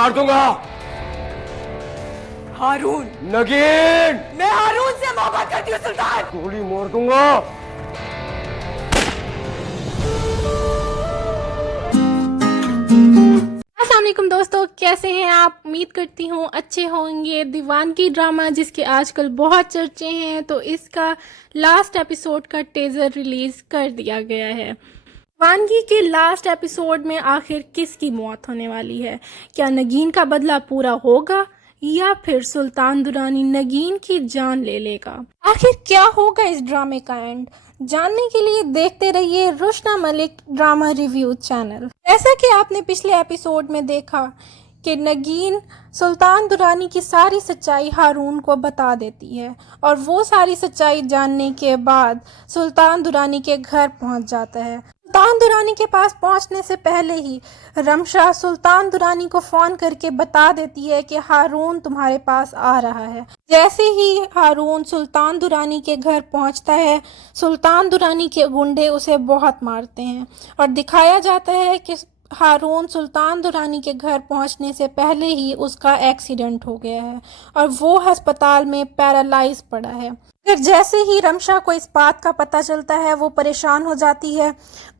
मार दूंगा। हारून, नगीन, मैं हारून से मोहब्बत करती हूँ सुल्तान। गोली मार दूंगा। अस्सलामुअलैकुम दोस्तों, कैसे हैं आप? उम्मीद करती हूँ अच्छे होंगे। दीवानगी ड्रामा जिसके आजकल बहुत चर्चे हैं, तो इसका लास्ट एपिसोड का टीजर रिलीज़ कर दिया गया है। दीवानगी के लास्ट एपिसोड में आखिर किसकी मौत होने वाली है? क्या नगीन का बदला पूरा होगा या फिर सुल्तान दुरानी नगीन की जान ले लेगा? आखिर क्या होगा इस ड्रामे का एंड? जानने के लिए देखते रहिए Rushna Malik drama review channel. जैसा कि आपने पिछले एपिसोड में देखा कि नगीन सुल्तान दुरानी की सारी सच्चाई हारून को बता देती है और वो सारी सच्चाई जानने के बाद सुल्तान दुरानी के घर पहुंच जाता है। सुल्तान दुरानी के पास पहुंचने से पहले ही रमशा सुल्तान दुरानी को फोन करके बता देती है कि हारून तुम्हारे पास आ रहा है। जैसे ही हारून सुल्तान दुरानी के घर पहुंचता है, सुल्तान दुरानी के गुंडे उसे बहुत मारते हैं और दिखाया जाता है कि हारून सुल्तान दुरानी के घर पहुंचने से पहले ही उसका एक्सीडेंट हो गया है और वो अस्पताल में पैरालाइज पड़ा है। फिर जैसे ही रमशा को इस बात का पता चलता है, वो परेशान हो जाती है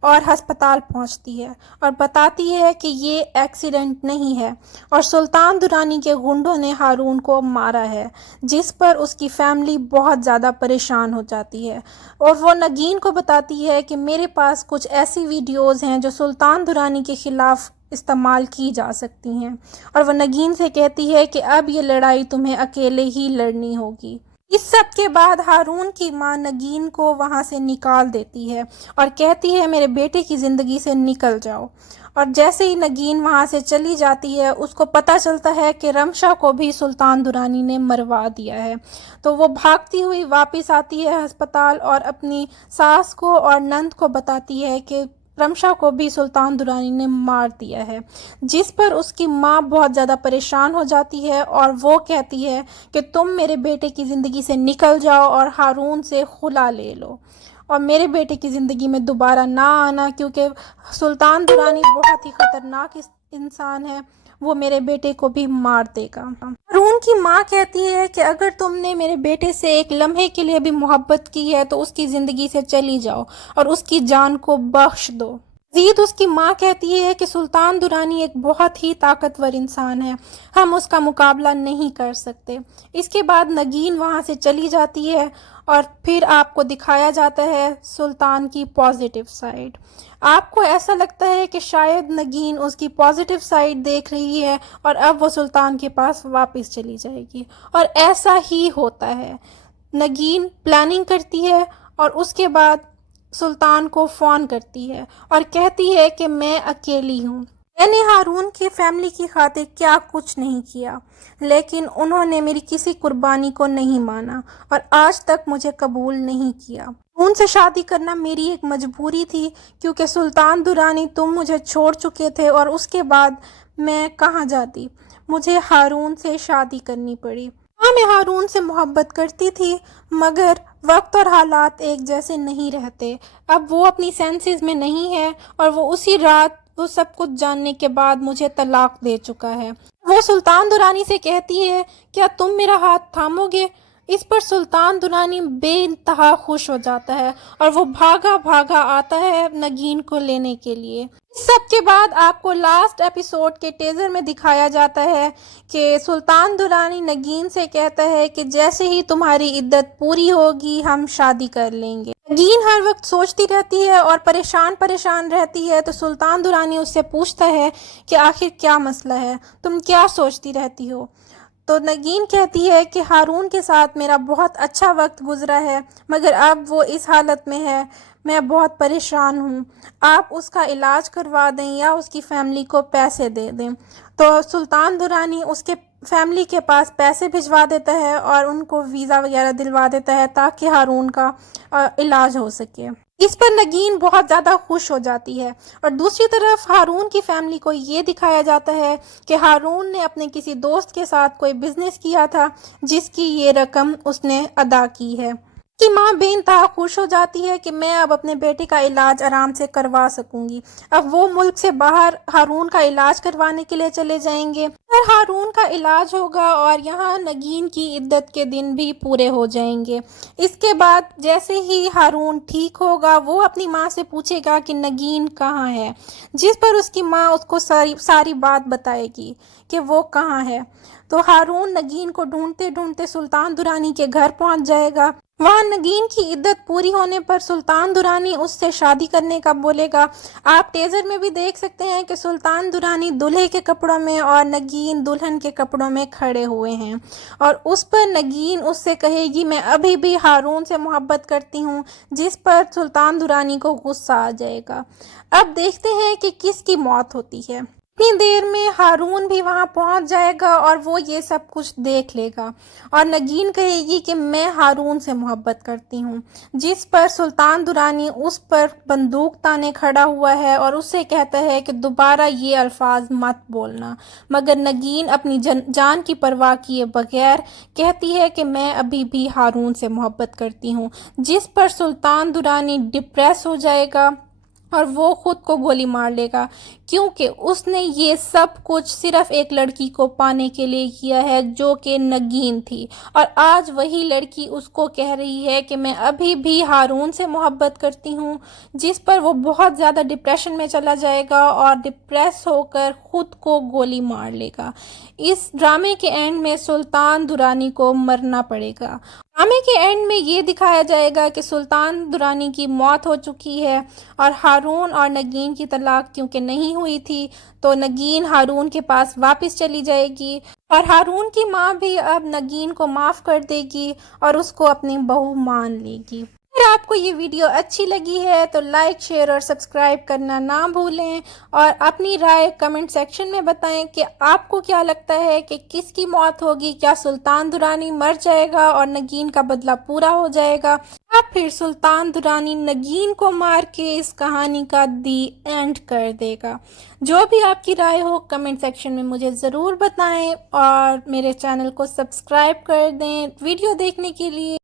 और अस्पताल पहुंचती है और बताती है कि ये एक्सीडेंट नहीं है और सुल्तान दुरानी के गुंडों ने हारून को मारा है, जिस पर उसकी फैमिली बहुत ज़्यादा परेशान हो जाती है। और वो नगीन को बताती है कि मेरे पास कुछ ऐसी वीडियोज़ हैं जो सुल्तान दुरानी के ख़िलाफ़ इस्तेमाल की जा सकती हैं और वो नगीन से कहती है कि अब ये लड़ाई तुम्हें अकेले ही लड़नी होगी। इस सब के बाद हारून की मां नगीन को वहां से निकाल देती है और कहती है मेरे बेटे की ज़िंदगी से निकल जाओ। और जैसे ही नगीन वहां से चली जाती है, उसको पता चलता है कि रमशा को भी सुल्तान दुरानी ने मरवा दिया है। तो वो भागती हुई वापस आती है अस्पताल और अपनी सास को और नंद को बताती है कि रमशा को भी सुल्तान दुरानी ने मार दिया है, जिस पर उसकी माँ बहुत ज़्यादा परेशान हो जाती है और वो कहती है कि तुम मेरे बेटे की ज़िंदगी से निकल जाओ और हारून से खुला ले लो और मेरे बेटे की ज़िंदगी में दोबारा ना आना, क्योंकि सुल्तान दुरानी बहुत ही ख़तरनाक इंसान है, वो मेरे बेटे को भी मार देगा। हारून की माँ कहती है कि अगर तुमने मेरे बेटे से एक लम्हे के लिए भी मोहब्बत की है तो उसकी ज़िंदगी से चली जाओ और उसकी जान को बख्श दो। मज़ीद उसकी माँ कहती है कि सुल्तान दुरानी एक बहुत ही ताकतवर इंसान है, हम उसका मुकाबला नहीं कर सकते। इसके बाद नगीन वहाँ से चली जाती है और फिर आपको दिखाया जाता है सुल्तान की पॉजिटिव साइड। आपको ऐसा लगता है कि शायद नगीन उसकी पॉजिटिव साइड देख रही है और अब वो सुल्तान के पास वापस चली जाएगी, और ऐसा ही होता है। नगीन प्लानिंग करती है और उसके बाद सुल्तान को फ़ोन करती है और कहती है कि मैं अकेली हूँ, मैंने हारून की फैमिली की खातिर क्या कुछ नहीं किया, लेकिन उन्होंने मेरी किसी कुर्बानी को नहीं माना और आज तक मुझे कबूल नहीं किया। उनसे शादी करना मेरी एक मजबूरी थी, क्योंकि सुल्तान दुरानी तुम मुझे छोड़ चुके थे और उसके बाद मैं कहाँ जाती, मुझे हारून से शादी करनी पड़ी। हाँ, मैं हारून से मोहब्बत करती थी, मगर वक्त और हालात एक जैसे नहीं रहते। अब वो अपनी सेंसेस में नहीं है और वो उसी रात वो सब कुछ जानने के बाद मुझे तलाक दे चुका है। वो सुल्तान दुरानी से कहती है क्या तुम मेरा हाथ थामोगे? इस पर सुल्तान दुरानी बेइंतहा खुश हो जाता है और वो भागा भागा आता है नगीन को लेने के लिए। इस सब के बाद आपको लास्ट एपिसोड के टीजर में दिखाया जाता है कि सुल्तान दुरानी नगीन से कहता है कि जैसे ही तुम्हारी इद्दत पूरी होगी हम शादी कर लेंगे। नगीन हर वक्त सोचती रहती है और परेशान रहती है, तो सुल्तान दुरानी उससे पूछता है कि आखिर क्या मसला है, तुम क्या सोचती रहती हो? तो नगीन कहती है कि हारून के साथ मेरा बहुत अच्छा वक्त गुजरा है, मगर अब वो इस हालत में है, मैं बहुत परेशान हूँ, आप उसका इलाज करवा दें या उसकी फैमिली को पैसे दे दें। तो सुल्तान दुरानी उसके फैमिली के पास पैसे भिजवा देता है और उनको वीज़ा वगैरह दिलवा देता है ताकि हारून का इलाज हो सके। इस पर नगीन बहुत ज़्यादा खुश हो जाती है और दूसरी तरफ हारून की फैमिली को ये दिखाया जाता है कि हारून ने अपने किसी दोस्त के साथ कोई बिज़नेस किया था जिसकी ये रकम उसने अदा की है। की माँ बेइंतहा खुश हो जाती है कि मैं अब अपने बेटे का इलाज आराम से करवा सकूंगी। अब वो मुल्क से बाहर हारून का इलाज करवाने के लिए चले जाएंगे और हारून का इलाज होगा और यहाँ नगीन की इद्दत के दिन भी पूरे हो जाएंगे। इसके बाद जैसे ही हारून ठीक होगा वो अपनी माँ से पूछेगा कि नगीन कहाँ है, जिस पर उसकी माँ उसको सारी बात बताएगी कि वो कहाँ है। तो हारून नगीन को ढूंढते ढूंढते सुल्तान दुरानी के घर पहुंच जाएगा। वहाँ नगीन की इद्दत पूरी होने पर सुल्तान दुरानी उससे शादी करने का बोलेगा। आप टेज़र में भी देख सकते हैं कि सुल्तान दुरानी दूल्हे के कपड़ों में और नगीन दुल्हन के कपड़ों में खड़े हुए हैं और उस पर नगीन उससे कहेगी मैं अभी भी हारून से मोहब्बत करती हूँ, जिस पर सुल्तान दुरानी को गुस्सा आ जाएगा। अब देखते हैं कि किसकी मौत होती है। इतनी देर में हारून भी वहां पहुंच जाएगा और वो ये सब कुछ देख लेगा और नगीन कहेगी कि मैं हारून से मोहब्बत करती हूँ, जिस पर सुल्तान दुरानी उस पर बंदूक ताने खड़ा हुआ है और उससे कहता है कि दोबारा ये अल्फाज मत बोलना। मगर नगीन अपनी जान की परवाह किए बगैर कहती है कि मैं अभी भी हारून से मोहब्बत करती हूँ, जिस पर सुल्तान दुरानी डिप्रेस हो जाएगा और वो खुद को गोली मार लेगा, क्योंकि उसने ये सब कुछ सिर्फ एक लड़की को पाने के लिए किया है जो कि नगीन थी। और आज वही लड़की उसको कह रही है कि मैं अभी भी हारून से मोहब्बत करती हूँ, जिस पर वो बहुत ज़्यादा डिप्रेशन में चला जाएगा और डिप्रेस होकर खुद को गोली मार लेगा। इस ड्रामे के एंड में सुल्तान दुरानी को मरना पड़ेगा। ड्रामे के एंड में ये दिखाया जाएगा कि सुल्तान दुरानी की मौत हो चुकी है और हारून और नगीन की तलाक क्योंकि नहीं हुई थी तो नगीन हारून के पास वापस चली जाएगी और हारून की माँ भी अब नगीन को माफ़ कर देगी और उसको अपनी बहू मान लेगी। अगर आपको ये वीडियो अच्छी लगी है तो लाइक, शेयर और सब्सक्राइब करना ना भूलें और अपनी राय कमेंट सेक्शन में बताएं कि आपको क्या लगता है कि किसकी मौत होगी। क्या सुल्तान दुरानी मर जाएगा और नगीन का बदला पूरा हो जाएगा या फिर सुल्तान दुरानी नगीन को मार के इस कहानी का दी एंड कर देगा। जो भी आपकी राय हो कमेंट सेक्शन में मुझे ज़रूर बताएं और मेरे चैनल को सब्सक्राइब कर दें वीडियो देखने के लिए।